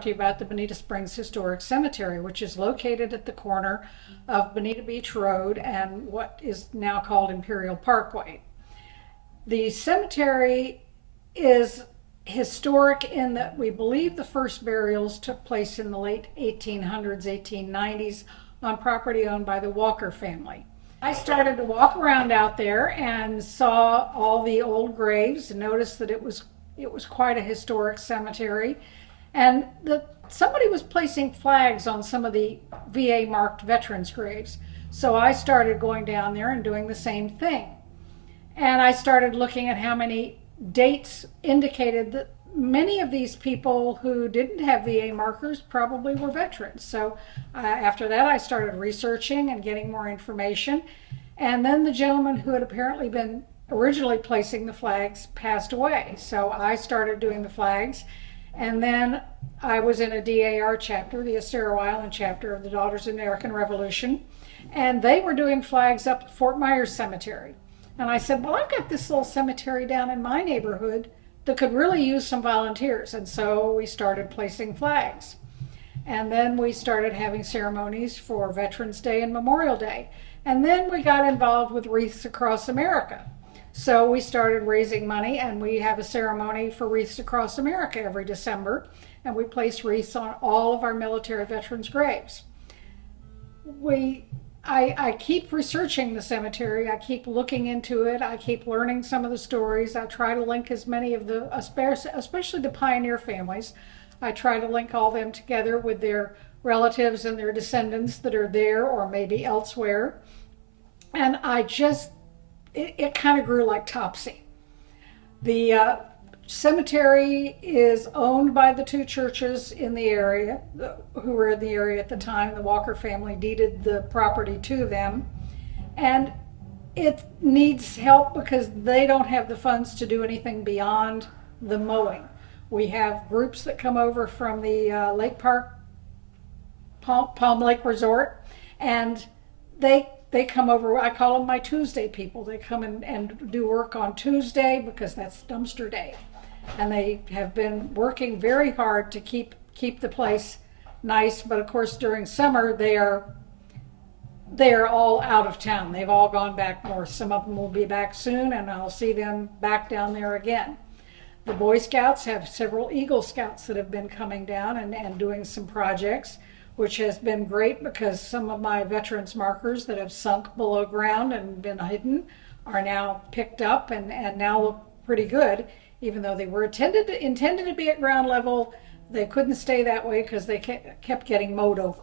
talk to you about the Bonita Springs Historic Cemetery, which is located at the corner of Bonita Beach Road and what is now called Imperial Parkway. The cemetery is historic in that we believe the first burials took place in the late 1800s, 1890s on property owned by the Walker family. I started to walk around out there and saw all the old graves and noticed that it was quite a historic cemetery, and somebody was placing flags on some of the VA marked veterans graves. So I started going down there and doing the same thing. And I started looking at how many dates indicated that many of these people who didn't have VA markers probably were veterans. So after that, I started researching and getting more information. And then the gentleman who had apparently been originally placing the flags passed away. So I started doing the flags. And then I was in a DAR chapter, the Estero Island chapter of the Daughters of the American Revolution. And they were doing flags up at Fort Myers Cemetery. And I said, well, I've got this little cemetery down in my neighborhood that could really use some volunteers. And so we started placing flags. And then we started having ceremonies for Veterans Day and Memorial Day. And then we got involved with Wreaths Across America. So we started raising money, and we have a ceremony for Wreaths Across America every December. And we place wreaths on all of our military veterans' graves. I keep researching the cemetery. I keep looking into it. I keep learning some of the stories. I try to link as many of the, especially the pioneer families, I try to link all them together with their relatives and their descendants that are there or maybe elsewhere. And it kind of grew like Topsy. The cemetery is owned by the two churches in the area, who were in the area at the time. The Walker family deeded the property to them. And it needs help because they don't have the funds to do anything beyond the mowing. We have groups that come over from the Lake Park, Palm Lake Resort, and they come over. I call them my Tuesday people. They come and do work on Tuesday because that's dumpster day. And they have been working very hard to keep the place nice. But of course, during summer, they are all out of town. They've all gone back north. Some of them will be back soon, and I'll see them back down there again. The Boy Scouts have several Eagle Scouts that have been coming down and doing some projects, which has been great because some of my veterans markers that have sunk below ground and been hidden are now picked up and now look pretty good. Even though they were intended to be at ground level, they couldn't stay that way because they kept getting mowed over.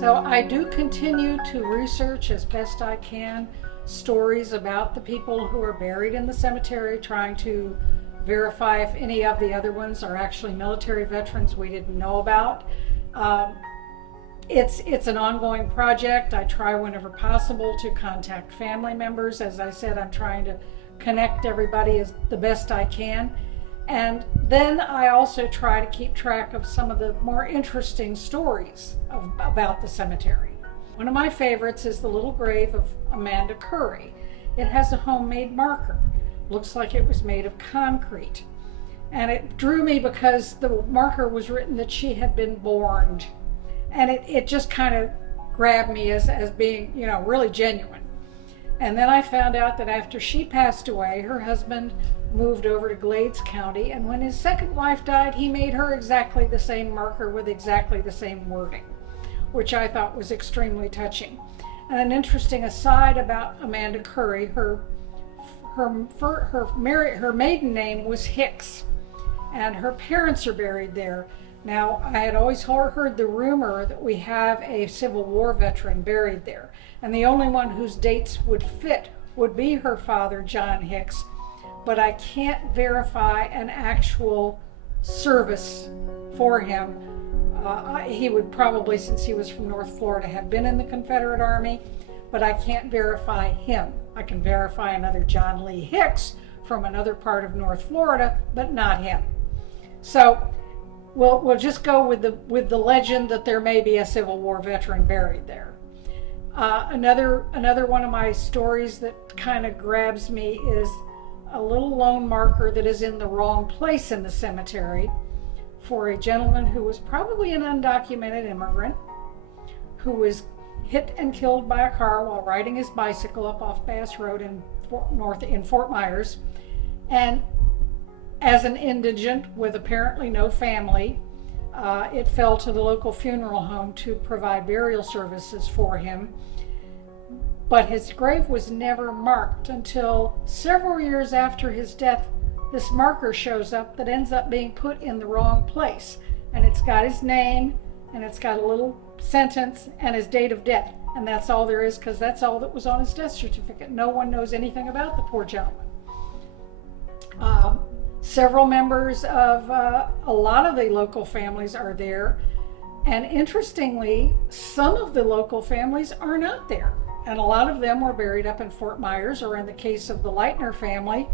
So I do continue to research as best I can stories about the people who are buried in the cemetery, trying to verify if any of the other ones are actually military veterans we didn't know about. it's an ongoing project. I try whenever possible to contact family members. As I said, I'm trying to connect everybody as the best I can. And then I also try to keep track of some of the more interesting stories about the cemetery. One of my favorites is the little grave of Amanda Curry. It has a homemade marker. Looks like it was made of concrete. And it drew me because the marker was written that she had been born. And it just kind of grabbed me as being, really genuine. And then I found out that after she passed away, her husband moved over to Glades County, and when his second wife died, he made her exactly the same marker with exactly the same wording, which I thought was extremely touching. And an interesting aside about Amanda Curry, her maiden name was Hicks, and her parents are buried there. Now, I had always heard the rumor that we have a Civil War veteran buried there, and the only one whose dates would fit would be her father, John Hicks, but I can't verify an actual service for him. He would probably, since he was from North Florida, have been in the Confederate Army, but I can't verify him. I can verify another John Lee Hicks from another part of North Florida, but not him. So we'll just go with the legend that there may be a Civil War veteran buried there. Another one of my stories that kind of grabs me is a little lone marker that is in the wrong place in the cemetery for a gentleman who was probably an undocumented immigrant who was hit and killed by a car while riding his bicycle up off Bass Road in Fort Myers. And as an indigent with apparently no family, it fell to the local funeral home to provide burial services for him. But his grave was never marked until several years after his death. This marker shows up that ends up being put in the wrong place. And it's got his name, and it's got a little sentence, and his date of death. And that's all there is, because that's all that was on his death certificate. No one knows anything about the poor gentleman. Several members of a lot of the local families are there. And interestingly, some of the local families are not there. And a lot of them were buried up in Fort Myers, or in the case of the Leitner family,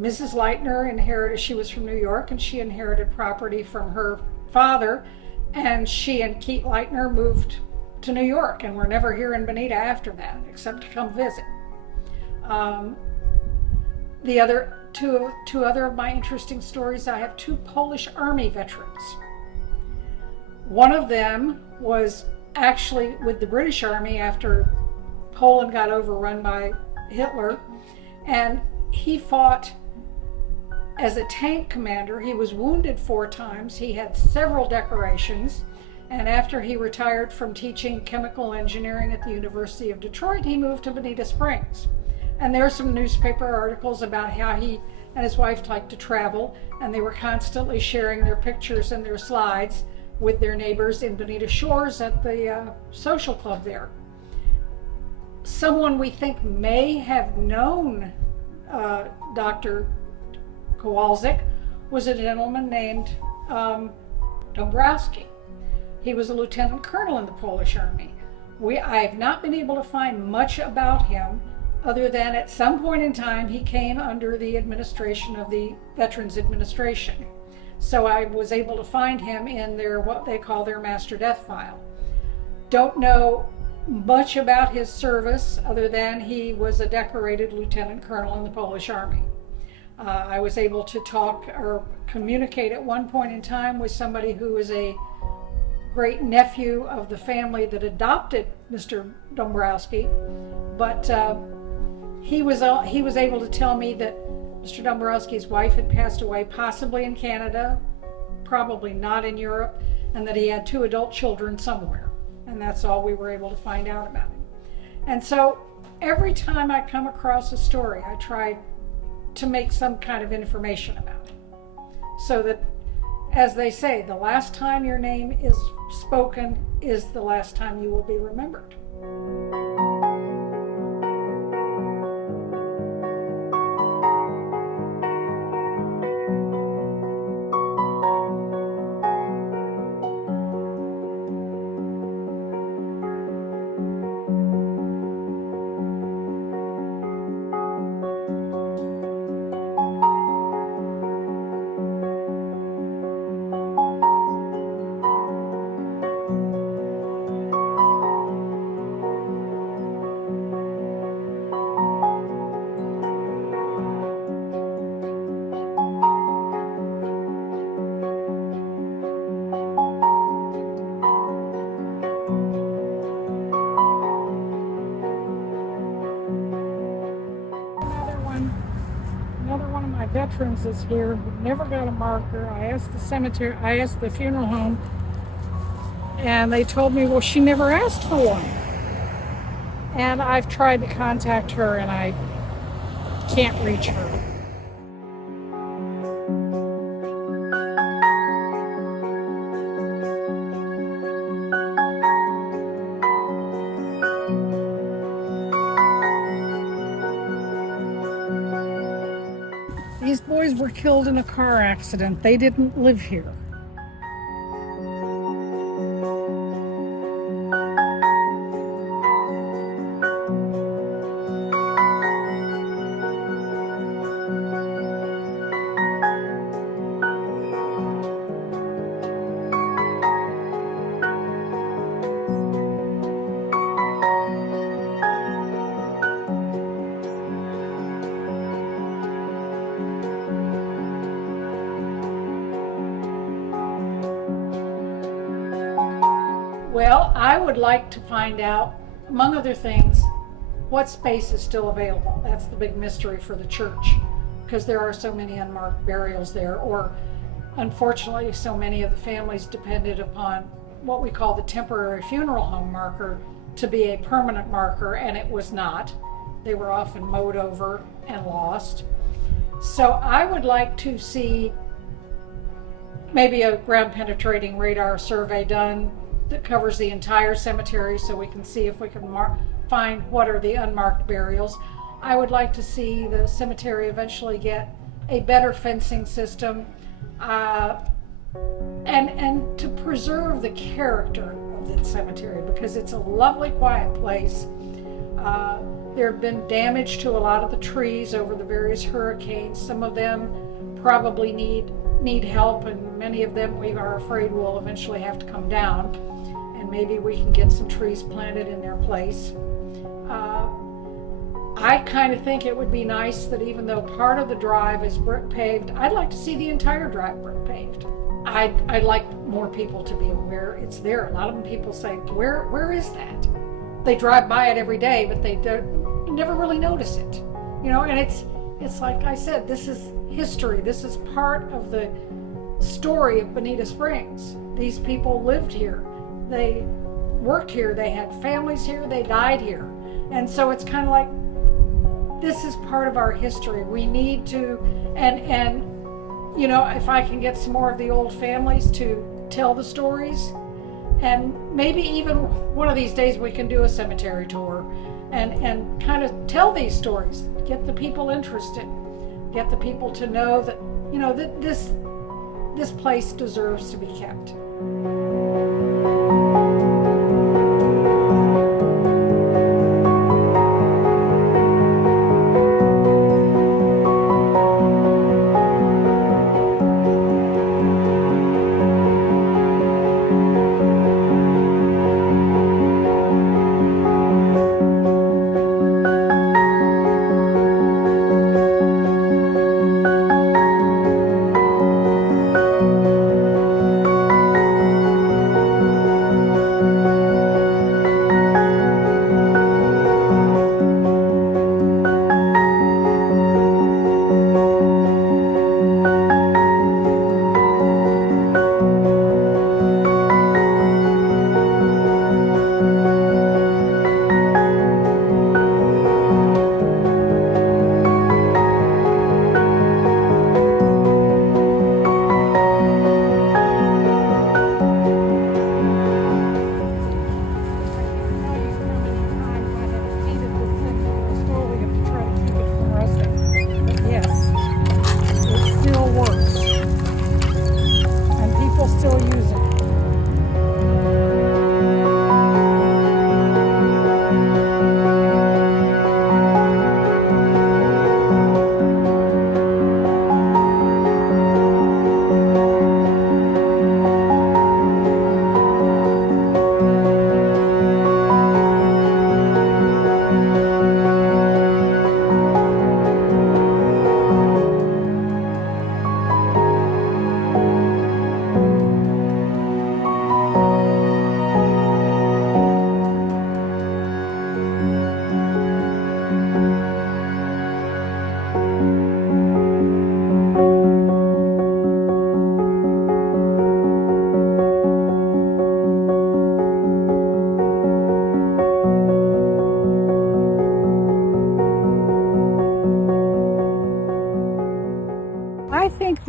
Mrs. Leitner inherited, she was from New York, and she inherited property from her father, and she and Keith Leitner moved to New York and were never here in Bonita after that, except to come visit. The other two other of my interesting stories, I have two Polish Army veterans. One of them was actually with the British Army after Poland got overrun by Hitler, and he fought as a tank commander. He was wounded 4 times. He had several decorations, and after he retired from teaching chemical engineering at the University of Detroit, he moved to Bonita Springs. And there are some newspaper articles about how he and his wife liked to travel, and they were constantly sharing their pictures and their slides with their neighbors in Bonita Shores at the social club there. Someone we think may have known Dr. Kowalczyk was a gentleman named Dombrowski. He was a lieutenant colonel in the Polish Army. I have not been able to find much about him, other than at some point in time he came under the administration of the Veterans Administration. So I was able to find him in their, what they call their master death file. Don't know much about his service other than he was a decorated lieutenant colonel in the Polish Army. I was able to talk or communicate at one point in time with somebody who was a great nephew of the family that adopted Mr. Dombrowski, but he was able to tell me that Mr. Dombrowski's wife had passed away, possibly in Canada, probably not in Europe, and that he had 2 adult children somewhere. And that's all we were able to find out about him. And so every time I come across a story, I try to make some kind of information about it, so that, as they say, the last time your name is spoken is the last time you will be remembered. my veterans is here who never got a marker. I asked the cemetery, I asked the funeral home, and they told me, well, she never asked for one. And I've tried to contact her and I can't reach her. These boys were killed in a car accident. They didn't live here. Well, I would like to find out, among other things, what space is still available. That's the big mystery for the church, because there are so many unmarked burials there, or unfortunately, so many of the families depended upon what we call the temporary funeral home marker to be a permanent marker, and it was not. They were often mowed over and lost. So I would like to see maybe a ground penetrating radar survey done that covers the entire cemetery so we can see if we can find what are the unmarked burials. I would like to see the cemetery eventually get a better fencing system and to preserve the character of the cemetery, because it's a lovely quiet place. There have been damage to a lot of the trees over the various hurricanes. Some of them probably need help, and many of them we are afraid will eventually have to come down, and maybe we can get some trees planted in their place. I kind of think it would be nice that even though part of the drive is brick paved, I'd like to see the entire drive brick paved. I'd like more people to be aware it's there. A lot of people say, where is that? They drive by it every day, but they never really notice it. You know, and it's like I said, this is history. This is part of the story of Bonita Springs. These people lived here. They worked here. They had families here. They died here. And so it's kind of like, this is part of our history. We need to, and you know, if I can get some more of the old families to tell the stories, and maybe even one of these days we can do a cemetery tour and kind of tell these stories, get the people interested, get the people to know that, you know, that this place deserves to be kept.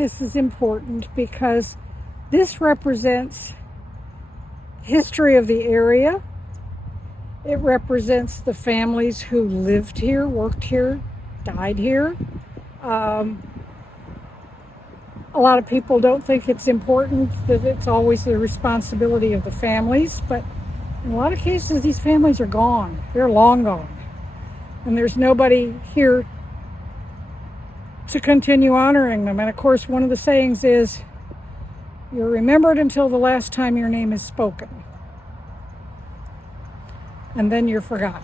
this is important because this represents history of the area. It represents the families who lived here, worked here, died here. A lot of people don't think it's important, that it's always the responsibility of the families, but in a lot of cases, these families are gone. They're long gone. And there's nobody here to continue honoring them. And of course, one of the sayings is, you're remembered until the last time your name is spoken. And then you're forgotten.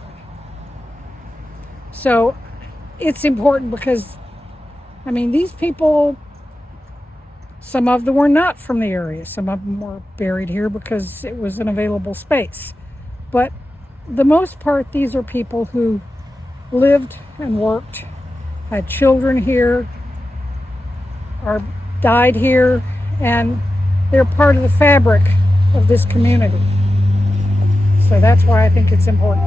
So it's important because, I mean, these people, some of them were not from the area. Some of them were buried here because it was an available space. But the most part, these are people who lived and worked, had children here, or died here, and they're part of the fabric of this community. So that's why I think it's important.